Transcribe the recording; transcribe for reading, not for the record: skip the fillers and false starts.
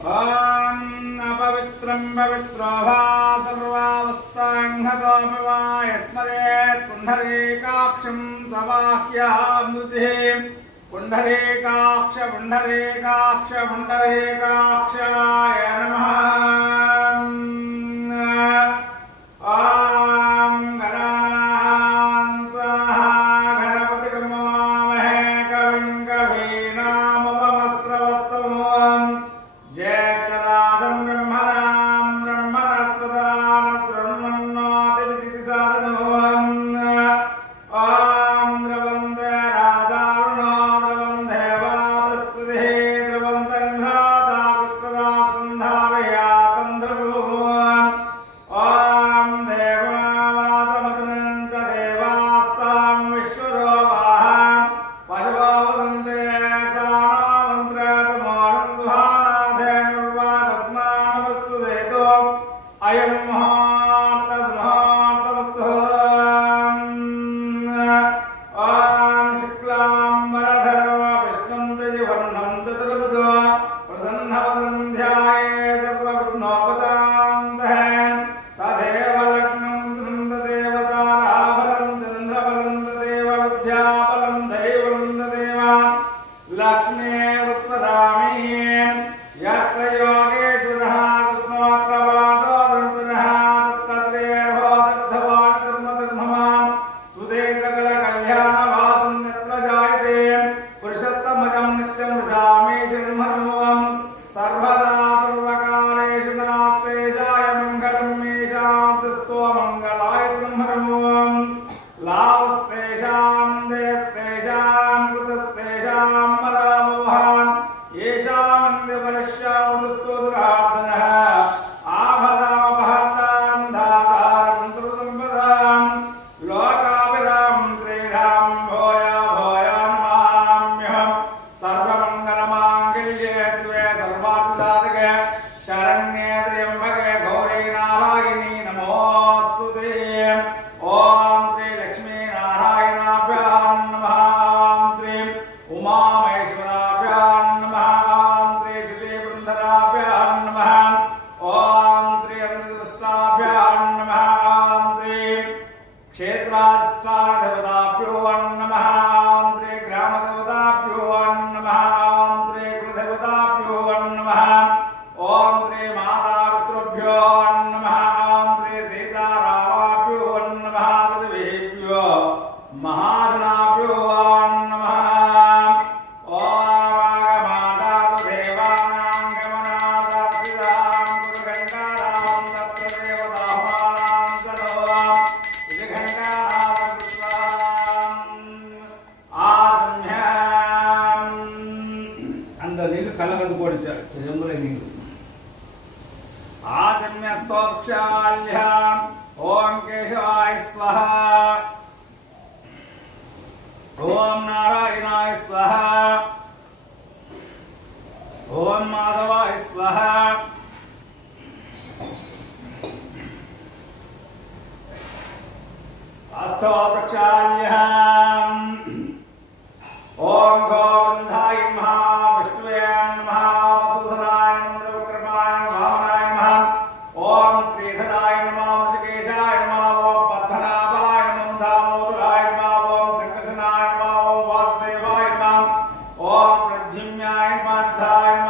ॐ अपवित्रं पवित्रो वा सर्वावस्थाङ्घतोऽपि वा यस्मरेत् पुण्डरीकाक्षं सवाह्यामृतिः पुण्डरीकाक्ष पुण्डरीकाक्ष पुण्डरीकाक्षाय नमः। ओम केशवाय स्वाहा ओम नारायणाय स्वाहा ओम माधवाय स्वाहा अस्तो प्रक्षाल्य ओम गोविंदाय नमः विष्णुवे नमः वसुधराय नमः विक्रमाय नमः वामनाय नमः ओम श्रीधराय नमः ऋषिकेशाय नमः ओम पद्मनाभाय नमः दामोदराय नमः ओम संकर्षणाय नमः ओम वासुदेवाय नमः ओम प्रद्युम्नाय नमः